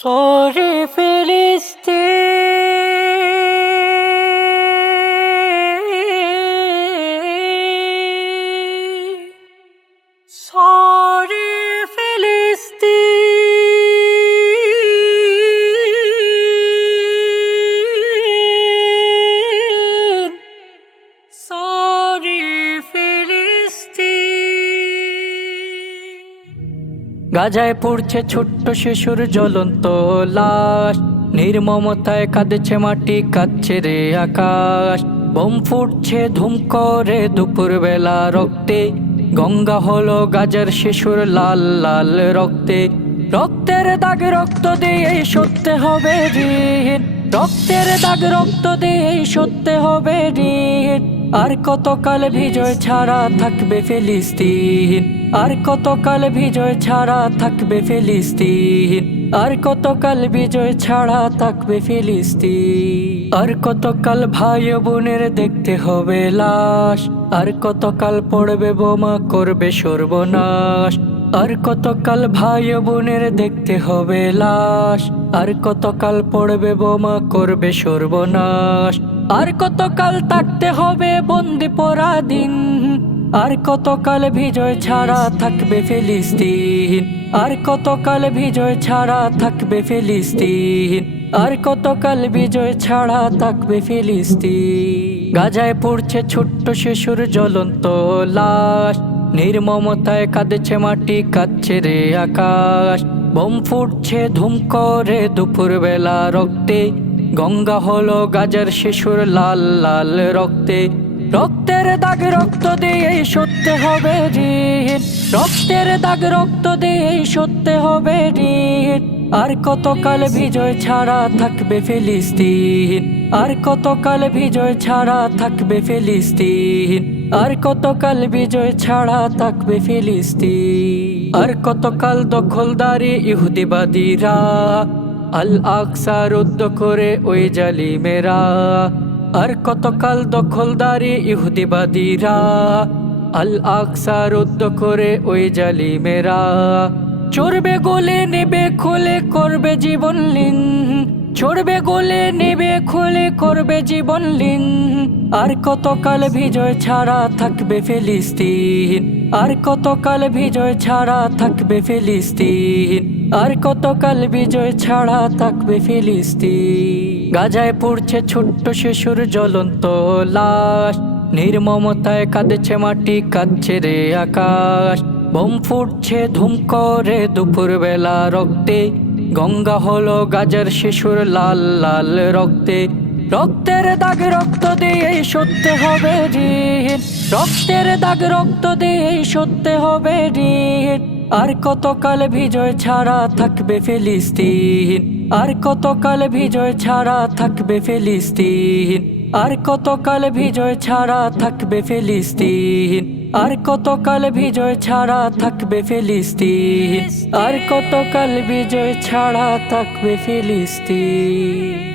সরে ফিলিস্তিন, সরে ফিলিস্তিন, সরে ফিলিস্তিন। গাজায় পড়ছে ছোট্ট শিশুর জ্বলন্ত লাশ, নির্মমতায় কাঁদছে মাটি, কাঁদছে রে আকাশ। বোম ফুটছে ধুম করে দুপুর বেলা রক্তে, গঙ্গা হলো গাজার শিশুর লাল লাল রক্তে। রক্তের দাগ রক্ত দিয়ে সত্যি হবে ঋণ, রক্তের দাগ রক্ত দিয়ে সত্যি হবে ঋণ। আর কতকাল বিজয় ছাড়া থাকবে ফিলিস্তিন, আর কতকাল বিজয় ছাড়া থাকবে ফিলিস্তিন, আর কতকাল বিজয় ছাড়া থাকবে ফিলিস্তিন। আর কতকাল ভাই বোনের দেখতে হবে লাশ, আর কতকাল পড়বে বোমা করবে সর্বনাশ। আর কতকাল ভাই বোনের দেখতে হবে লাশ, আর কতকাল পড়বে বোমা করবে সর্বনাশ। আর কতকাল থাকতে হবে বন্দি পরাধীন, আর কতকাল বিজয় ছাড়া থাকবে ফিলিস্তিন, আর কতকাল বিজয় ছাড়া থাকবে ফিলিস্তিন, আর কতকাল বিজয় ছাড়া থাকবে ফিলিস্তিন। গাজায় পড়ছে ছোট্ট শিশুর জ্বলন্ত লাশ, নির্মমতায় কাঁদছে মাটি, কাঁদছে রে আকাশ। বোম ফুটছে ধুম করে দুপুর বেলা রক্তে, গঙ্গা হলো গাজার শিশুর লাল লাল রক্তে। রক্তের দাগ রক্ত দিয়ে সত্যি হবে ঋণ, রক্তের দাগ রক্ত দিয়ে সত্যি হবে ঋণ। আর কতকাল বিজয় ছাড়া থাকবে ফিলিস্তিন, আর কতকাল বিজয় ছাড়া থাকবে ফিলিস্তিন, আর কতকাল বিজয় ছাড়া থাকবে ফিলিস্তিন। আর কতকাল দখলদারি ইহুদিবাদীরা আল আকসা রুদ্ধ করে ওই জালিমেরা। আর কতকাল দখলদারি ইহুদিবাদীরা আল আকসা রুদ্ধ করে ওই জালিমেরা। চড়বে গোলে নেবে খুলে করবে জীবন লীন, চড়বে গোলে নেবে খুলে করবে জীবন লীন। আর কতকাল বিজয় ছাড়া থাকবে ফিলিস্তিন, আর কতকাল বিজয় ছাড়া থাকবে ফিলিস্তিন, আর কতকাল বিজয় ছাড়া থাকবে ফিলিস্তিন। গাজায় পড়ছে ছোট্ট শিশুর জ্বলন্ত লাশ, নির্মমতায় কাঁদছে মাটি, কাঁদছে রে আকাশ। বোম ফুটছে ধুম করে দুপুর বেলা রক্তে, গঙ্গা হলো গাজার শিশুর লাল লাল রক্তে। রক্তের দাগ রক্ত দিয়ে সত্যি হবে ঋণ, রক্তের দাগ রক্ত দিয়ে সত্যি হবে ঋণ। আর কতকাল বিজয় ছাড়া থাকবে ফিলিস্তিন, আর কতকাল বিজয় ছাড়া থাকবে ফিলিস্তিন, আর কতকাল বিজয় ছাড়া থাকবে ফিলিস্তিন, আর কতকাল বিজয় ছাড়া থাকবে ফিলিস্তিন, আর কতকাল বিজয় ছাড়া থাকবে ফিলিস্তিন।